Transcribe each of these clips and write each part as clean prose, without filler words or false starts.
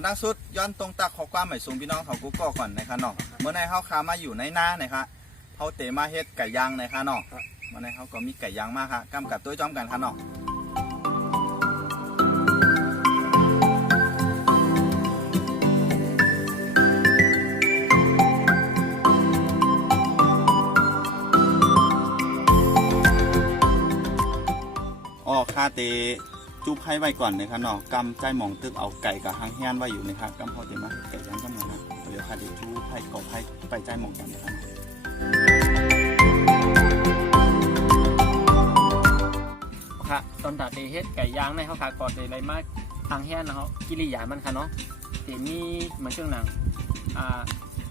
อันดังสุดย้อนตรงตักขอความหมายสูงพี่น้องเขากูก่อก่อนนะคะเนาะเมื่อในเขาขามาอยู่ในหน้านะคะเขาเตะมาเฮ็ดไก่ย่างนะคะเนาะเมื่อในเขาก็มีไก่ย่างมากค่ะกำกับตัวจอมกันค่ะเนาะค่าเตจุบให้ไว้ก่อนนะคะเนาะกำใจหมองตึกเอาไก่กับหางแฮนไว้อยู่นะคะกำเขาเตมาไก่ย่างกำลังนะเดี๋ยวค่ะเดี๋ยวจุบให้กบให้ไปใจหมองกันนะคะค่ะตอนตัดเฮ็ดไก่ย่างในเขาขาก่อนเลยไรมากทางแฮนนะครับกิริยามันค่ะเนาะเดี๋ยวนี้มันช่วงหนัง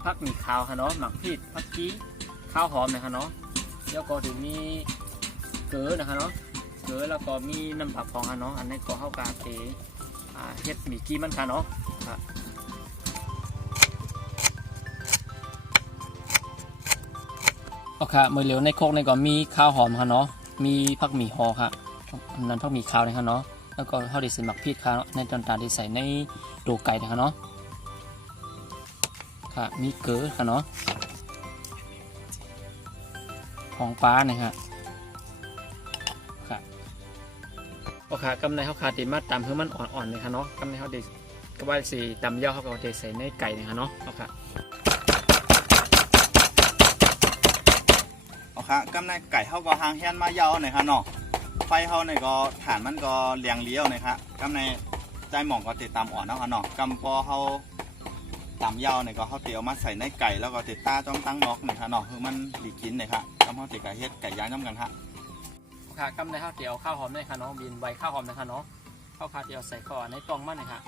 ผักหมี่ขาวค่ะเนาะหมักพริกผักชีข้าวหอมนะคะเนาะแล้วก็ถึงมีเกลือนะคะเนาะเกลือแล้วก็มีน้ำปลาพองค่ะเนาะอันนี้ก็เข้ากาเตเฮ็ดหมี่กี้มันค่ะเนาะโอเคมือเหลวในโคกในก็มีข้าวหอมค่ะเนาะมีผักหมี่ห่อค่ะนั้นผักหมี่ขาวนะคะเนาะแล้วก็ข้าวดิบใส่หมักพริกค่ะในตอนตาที่ใส่ในโดไก่นะคะเนาะค่ะมีเกลือค่ะเนาะของปลาเนี่ยค่ะโอเคกำในเขาขาดติมาตำเพื่อมันอ่อนๆเลยค่ะเนาะกำในเขาเด็กก็ว่าสีตำเยาเขาก็เด็กใส่ในไก่เนี่ยค่ะเนาะโอเคกำในไก่เขาก็หางแฮนมายาวหน่อยค่ะเนาะไฟเขาเนี่ยก็ฐานมันก็เลียงเลี้ยวหน่อยค่ะกำในใจหมองก็ติดตามอ่อนเนาะค่ะเนาะกำพอเขาตามยาวเนี่ยก็เขาเตี๋ยวมาใส่ในไก่แล้วก็ติดตาจ้องตั้งน็อกเนี่ยค่ะเนาะคือมันดีกินเนี่ยค่ะกำเขาติดไก่เฮ็ดไก่ย่างน้ำกันค่ะค่ะกำในข้าวเตี๋ยวข้าวหอมเลยค่ะเนาะบินใบข้าวหอมเลยค่ะเนาะข้าวขาเตี๋ยวใส่ก่อนในตองมันเลยค่ะ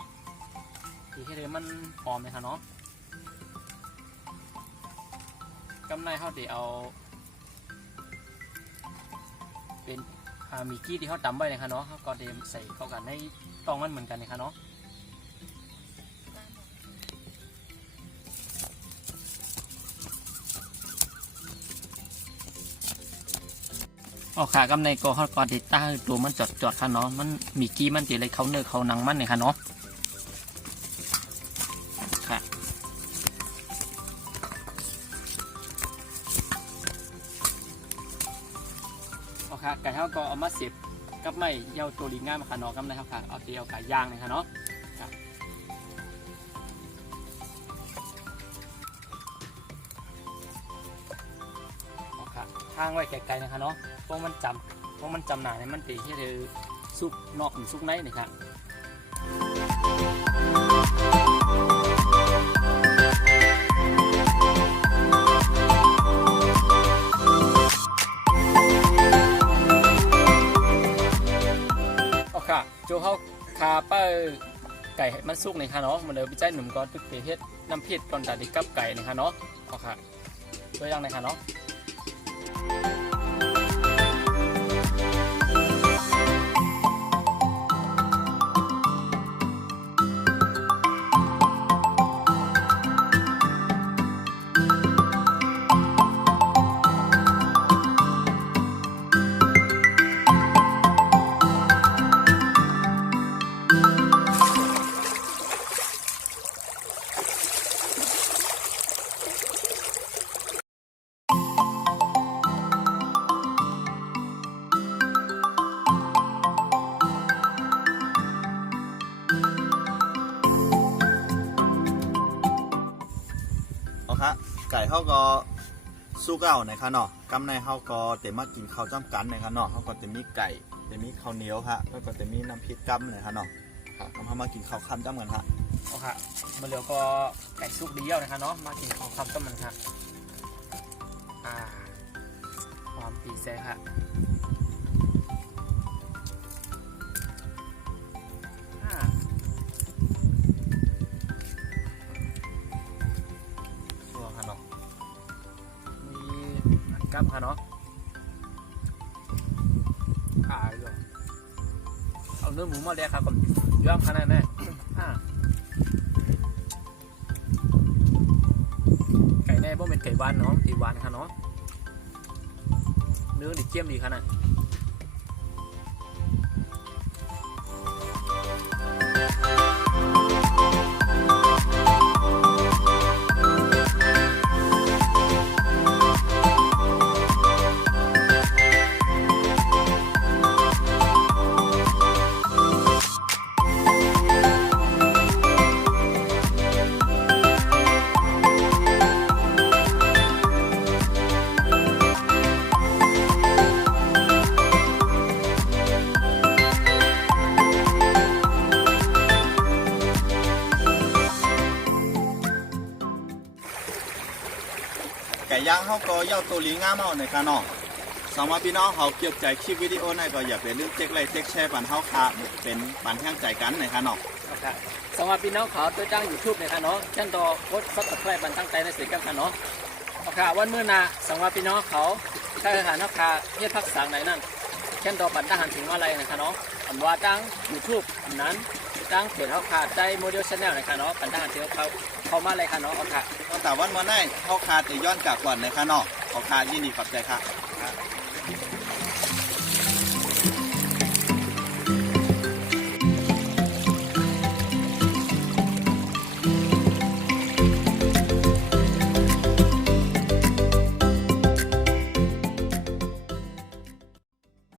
ที่ให้มันหอมเลยค่ะเนาะกำในข้าวเตี๋ยวเป็นมีกี้ที่เขาตำไว้เลยค่ะเนาะก็เดมใส่เข้ากันในตองมันเหมือนกันเลยค่ะเนาะออกขากำในก็เขาก่อนติดตาตัวมันจอดค่ะเนาะมันมีกี้มันตีอะไรเขาเนื้อเขาหนังมันเลยค่ะเนาะค่ะออกขาไก่เขาก็เอามาเสียบกับไม้เยาตัวลิงง่ายมาค่ะเนาะกำในเขาขาเอาตีเอาไก่ย่างเลยค่ะเนาะทางไว้ไกลๆนะคะเนาะพวกมันจำหนาเนี่ยมันตีที่เธอซุกนอกหรือซุกในนี่ครับโอเคโจเขาคาเปอร์ไก่มันซุกนี่ค่ะเนาะมันเดี๋ยวไปใจหนุ่มก่อนตึกเฮ็ดน้ำพริกก่อนตัดดิกับไก่นี่ค่ะเนาะโอเคตัวอย่างนี่ค่ะเนาะไก่เขาก็สู้เก่าในค่ะเนาะกำในเขาก็เต็มมากินข้าวจ้ำกันในค่ะเนาะเขาก็เต็มมีไก่เต็มมีข้าวเหนียวค่ะแล้วก็เต็มมีน้ำพริกกั๊มในค่ะเนาะค่ะกำเขามากินข้าวค่ำจ้ำกันค่ะโอเคมาเหลือก็ไก่ซุกเดียวนะคะเนาะมากินข้าวค่ำจ้ำกันค่ะความปีแซ่ค่ะกับค่ะเนาะเอาเนื้อหมูมาแลกครับผมย่างขนาดนั้นไก่แน่เพราะเป็นไก่หวานเนาะตีหวานค่ะเนาะเนื้อดิเจียมดีขนาด ก่ย่างเขาก็เย่าตัวลีง่ามเอาในค่ะเนาะสำหรับพี่น้องเขาเกี่ยวใจคลิปวิดีโอในก็อย่าไปลืมเจ๊กไลค์เจ๊กแชร์ปันเฮาค่ะเป็นปันแห้งใจกันในค่ะเนาะ ครับสำหรับพี่น้องเขาตัวจ้าง YouTube เนี่ยค่ะเนาะเช่นตัวกด Subscribe บันตั้งใจในสิ่งกันค่ะเนาะค่ะวันมื้อหน้าสำหรับพี่น้องเขาถ้าหานักข่าวเฮ็ดพักสังไหนนั่นเช่นตัวปันทหารถึงอะไรนะคะเนาะอันว่าตั้ง YouTube อันนั้นตั้งเพจเฮาค่ะใจโมเดล Channel นะคะเนาะปันทหารที่เขามาเลยค่ะเนาะค่ะ ตั้งแต่วันมาได้เฮาค่ะจะย้อนกลับก่อนในค่ะเนาะขอค่ะยินดีขอบใจค่ะ